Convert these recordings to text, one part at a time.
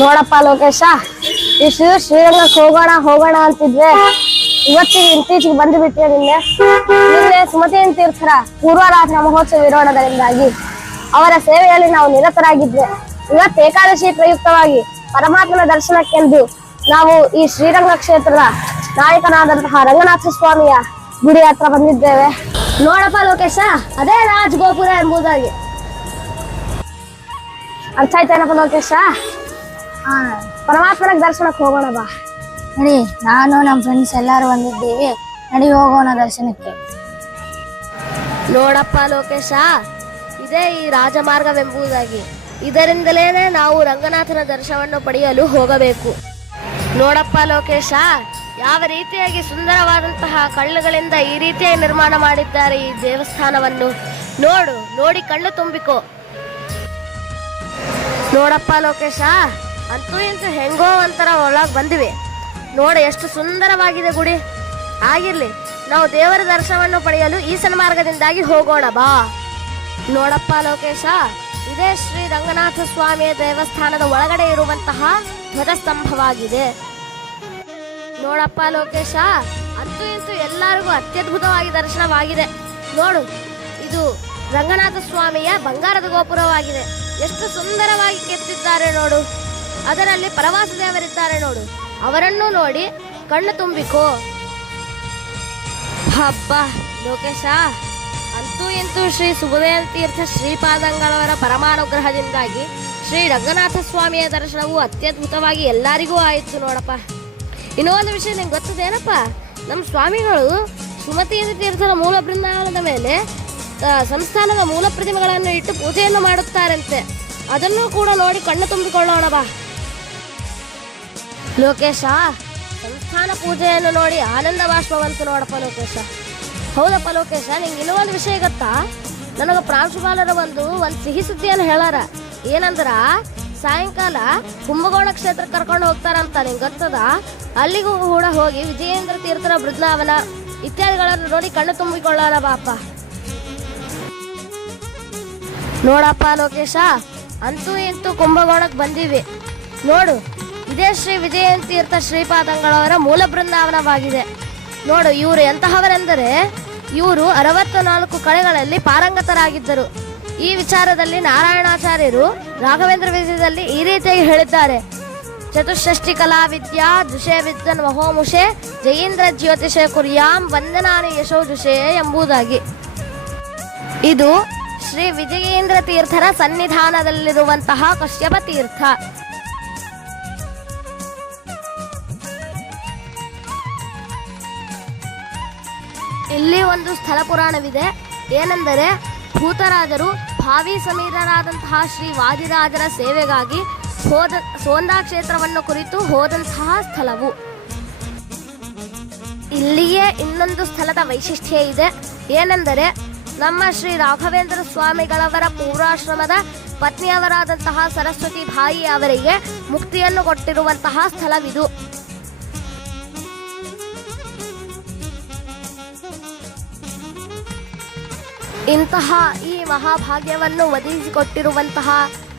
ನೋಡಪ್ಪ ಲೋಕೇಶ, ಇಷ್ಟು ಶ್ರೀರಂಗಕ್ಕೆ ಹೋಗೋಣ ಹೋಗೋಣ ಅಂತಿದ್ವೆ. ಇವತ್ತಿಗೆ ಇತ್ತೀಚೆಗೆ ಬಂದು ಬಿಟ್ಟೆ ನಿನ್ನೆ ಸುಮತಿಯನ್ ತೀರ್ಥರ ಪೂರ್ವರಾತ್ರ ಮಹೋತ್ಸವ ವಿರೋಣದಿಂದಾಗಿ ಅವರ ಸೇವೆಯಲ್ಲಿ ನಾವು ನಿರತರಾಗಿದ್ವೆ. ಇವತ್ತು ಏಕಾದಶಿ ಪ್ರಯುಕ್ತವಾಗಿ ಪರಮಾತ್ಮನ ದರ್ಶನಕ್ಕೆಂದು ನಾವು ಈ ಶ್ರೀರಂಗ ಕ್ಷೇತ್ರದ ನಾಯಕನಾದಂತಹ ರಂಗನಾಥ ಸ್ವಾಮಿಯ ಗುಡಿ ಹತ್ರ ಬಂದಿದ್ದೇವೆ. ನೋಡಪ್ಪ ಲೋಕೇಶ, ಅದೇ ರಾಜ್ ಗೋಪುರ ಎಂಬುದಾಗಿ ಅರ್ಥ ಆಯ್ತೇನಪ್ಪ ಲೋಕೇಶ? ಪರಮಾತ್ಮನ ದರ್ಶನಕ್ಕೆ ಹೋಗೋಣ ಬಾ. ನಡಿ, ನಾನು ನಮ್ಮ ಫ್ರೆಂಡ್ಸ್ ಎಲ್ಲರೂ ಬಂದಿದ್ದೀವಿ. ನಡಿ ಹೋಗೋಣ ದರ್ಶನಕ್ಕೆ. ನೋಡಪ್ಪ ಲೋಕೇಶ, ಇದೇ ಈ ರಾಜಮಾರ್ಗವೆಂಬುದಾಗಿ ಇದರಿಂದಲೇನೆ ನಾವು ರಂಗನಾಥನ ದರ್ಶನವನ್ನು ಪಡೆಯಲು ಹೋಗಬೇಕು. ನೋಡಪ್ಪ ಲೋಕೇಶ, ಯಾವ ರೀತಿಯಾಗಿ ಸುಂದರವಾದಂತಹ ಕಲ್ಲುಗಳಿಂದ ಈ ರೀತಿಯಾಗಿ ನಿರ್ಮಾಣ ಮಾಡಿದ್ದಾರೆ ಈ ದೇವಸ್ಥಾನವನ್ನು. ನೋಡಿ ಕಣ್ಣು ತುಂಬಿಕೋ. ನೋಡಪ್ಪ ಲೋಕೇಶ, ಅಂತೂ ಇಂತೂ ಹೆಂಗೋ ಒಂಥರ ಒಳಗೆ ಬಂದಿವೆ. ನೋಡು ಎಷ್ಟು ಸುಂದರವಾಗಿದೆ ಗುಡಿ. ಆಗಿರ್ಲಿ, ನಾವು ದೇವರ ದರ್ಶನವನ್ನು ಪಡೆಯಲು ಈ ಸನ್ಮಾರ್ಗದಿಂದಾಗಿ ಹೋಗೋಣ ಬಾ. ನೋಡಪ್ಪ ಲೋಕೇಶ, ಇದೇ ಶ್ರೀ ರಂಗನಾಥ ಸ್ವಾಮಿಯ ದೇವಸ್ಥಾನದ ಒಳಗಡೆ ಇರುವಂತಹ ಧ್ವಜಸ್ತಂಭವಾಗಿದೆ. ನೋಡಪ್ಪ ಲೋಕೇಶ, ಅಂತೂ ಇಂತೂ ಎಲ್ಲರಿಗೂ ಅತ್ಯದ್ಭುತವಾಗಿ ದರ್ಶನವಾಗಿದೆ. ನೋಡು, ಇದು ರಂಗನಾಥ ಸ್ವಾಮಿಯ ಬಂಗಾರದ ಗೋಪುರವಾಗಿದೆ. ಎಷ್ಟು ಸುಂದರವಾಗಿ ಕೆತ್ತಿದ್ದಾರೆ ನೋಡು. ಅದರಲ್ಲಿ ಪ್ರವಾಸ ದೇವರಿದ್ದಾರೆ ನೋಡು. ಅವರನ್ನು ನೋಡಿ ಕಣ್ಣು ತುಂಬಿಕೋ. ಹಬ್ಬ ಲೋಕೇಶ, ಅಂತೂ ಇಂತೂ ಶ್ರೀ ಸುಬುಧೇನ್ ತೀರ್ಥ ಶ್ರೀಪಾದಂಗಳವರ ಪರಮಾನುಗ್ರಹದಿಂದಾಗಿ ಶ್ರೀ ರಂಗನಾಥ ಸ್ವಾಮಿಯ ದರ್ಶನವು ಅತ್ಯದ್ಭುತವಾಗಿ ಎಲ್ಲರಿಗೂ ಆಯಿತು ನೋಡಪ್ಪ. ಇನ್ನೊಂದು ವಿಷಯ ನಿಂಗೆ ಗೊತ್ತದೇನಪ್ಪ? ನಮ್ಮ ಸ್ವಾಮಿಗಳು ಸುಮತಿ ತೀರ್ಥರ ಮೂಲ ಬೃಂದಾವನದ ಮೇಲೆ ಸಂಸ್ಥಾನದ ಮೂಲ ಪ್ರತಿಮೆಗಳನ್ನು ಇಟ್ಟು ಪೂಜೆಯನ್ನು ಮಾಡುತ್ತಾರಂತೆ. ಅದನ್ನು ಕೂಡ ನೋಡಿ ಕಣ್ಣು ತುಂಬಿಕೊಳ್ಳೋಣ ಬಾ. ಲೋಕೇಶ, ಸಂಸ್ಥಾನ ಪೂಜೆಯನ್ನು ನೋಡಿ ಆನಂದ ಬಾಷ್ಪವಂತು ನೋಡಪ್ಪ ಲೋಕೇಶ. ಹೌದಪ್ಪ ಲೋಕೇಶ, ನಿಂಗೆ ಇನ್ನೊಂದು ವಿಷಯ ಗೊತ್ತಾ? ನನಗೆ ಪ್ರಾಂಶುಪಾಲರ ಒಂದು ಸಿಹಿ ಸುದ್ದಿಯನ್ನು ಹೇಳಾರ. ಏನಂದ್ರ, ಸಾಯಂಕಾಲ ಕುಂಭಕೋಣ ಕ್ಷೇತ್ರಕ್ಕೆ ಕರ್ಕೊಂಡು ಹೋಗ್ತಾರಂತ. ನಿಂಗೆ ಗೊತ್ತದ? ಅಲ್ಲಿಗೂ ಕೂಡ ಹೋಗಿ ವಿಜಯೇಂದ್ರ ತೀರ್ಥರ ಬೃಂದಾವನ ಇತ್ಯಾದಿಗಳನ್ನು ನೋಡಿ ಕಣ್ಣು ತುಂಬಿಕೊಳ್ಳೋಣ ಬಾಪ. ನೋಡಪ್ಪ ಲೋಕೇಶ, ಅಂತೂ ಇಂತೂ ಕುಂಭಕೋಣಕ್ಕೆ ಬಂದೀವಿ. ನೋಡು, ಇದೇ ಶ್ರೀ ವಿಜಯೇಂದ್ರ ತೀರ್ಥ ಶ್ರೀಪಾದಂಗಳವರ ಮೂಲ ಬೃಂದಾವನವಾಗಿದೆ. ನೋಡು, ಇವರು ಎಂತಹವರೆಂದರೆ ಇವರು 64 ಕಲೆಗಳಲ್ಲಿ ಪಾರಂಗತರಾಗಿದ್ದರು. ಈ ವಿಚಾರದಲ್ಲಿ ನಾರಾಯಣಾಚಾರ್ಯರು ರಾಘವೇಂದ್ರ ವಿಜಯದಲ್ಲಿ ಈ ರೀತಿಯಾಗಿ ಹೇಳಿದ್ದಾರೆ: ಚತುಷ್ಷಷ್ಟಿ ಕಲಾ ವಿದ್ಯಾ ಜುಷೇ ವಿದ್ವನ್ ಮಹೋಮುಷೆ ಜಯೀಂದ್ರ ಜ್ಯೋತಿಷೆ ಕುರ್ಯಾಂ ವಂದನಾನಿ ಯಶೋ ಜುಷೇ ಎಂಬುದಾಗಿ. ಇದು ಶ್ರೀ ವಿಜಯೇಂದ್ರ ತೀರ್ಥರ ಸನ್ನಿಧಾನದಲ್ಲಿರುವಂತಹ ಕಶ್ಯಪ ತೀರ್ಥ. ಇಲ್ಲಿ ಒಂದು ಸ್ಥಳ ಪುರಾಣವಿದೆ. ಏನೆಂದರೆ, ಭೂತರಾಜರು ಭಾವಿ ಸಮೀರರಾದಂತಹ ಶ್ರೀ ವಾದಿರಾಜರ ಸೇವೆಗಾಗಿ ಸೋಂದಾ ಕ್ಷೇತ್ರವನ್ನು ಕುರಿತು ಹೋದಂತಹ ಸ್ಥಳವು. ಇಲ್ಲಿಯೇ ಇನ್ನೊಂದು ಸ್ಥಳದ ವೈಶಿಷ್ಟ್ಯ ಇದೆ. ಏನೆಂದರೆ, ನಮ್ಮ ಶ್ರೀ ರಾಘವೇಂದ್ರ ಸ್ವಾಮಿಗಳವರ ಪೂರ್ವಾಶ್ರಮದ ಪತ್ನಿಯವರಾದಂತಹ ಸರಸ್ವತಿ ಬಾಯಿ ಅವರಿಗೆ ಮುಕ್ತಿಯನ್ನು ಕೊಟ್ಟಿರುವಂತಹ ಸ್ಥಳವಿದು. ಇಂತಹ ಈ ಮಹಾಭಾಗ್ಯವನ್ನು ಒದಗಿಸಿಕೊಟ್ಟಿರುವಂತಹ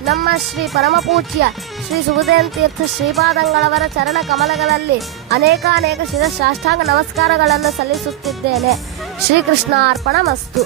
ನಮ್ಮ ಶ್ರೀ ಪರಮಪೂಜ್ಯ ಶ್ರೀ ಸುಬುಧೇನ್ ತೀರ್ಥ ಶ್ರೀಪಾದಂಗಳವರ ಚರಣ ಕಮಲಗಳಲ್ಲಿ ಅನೇಕ ಶಿರಸಾಷ್ಟಾಂಗ ನಮಸ್ಕಾರಗಳನ್ನು ಸಲ್ಲಿಸುತ್ತಿದ್ದೇನೆ. ಶ್ರೀಕೃಷ್ಣ ಅರ್ಪಣ ಮಸ್ತು.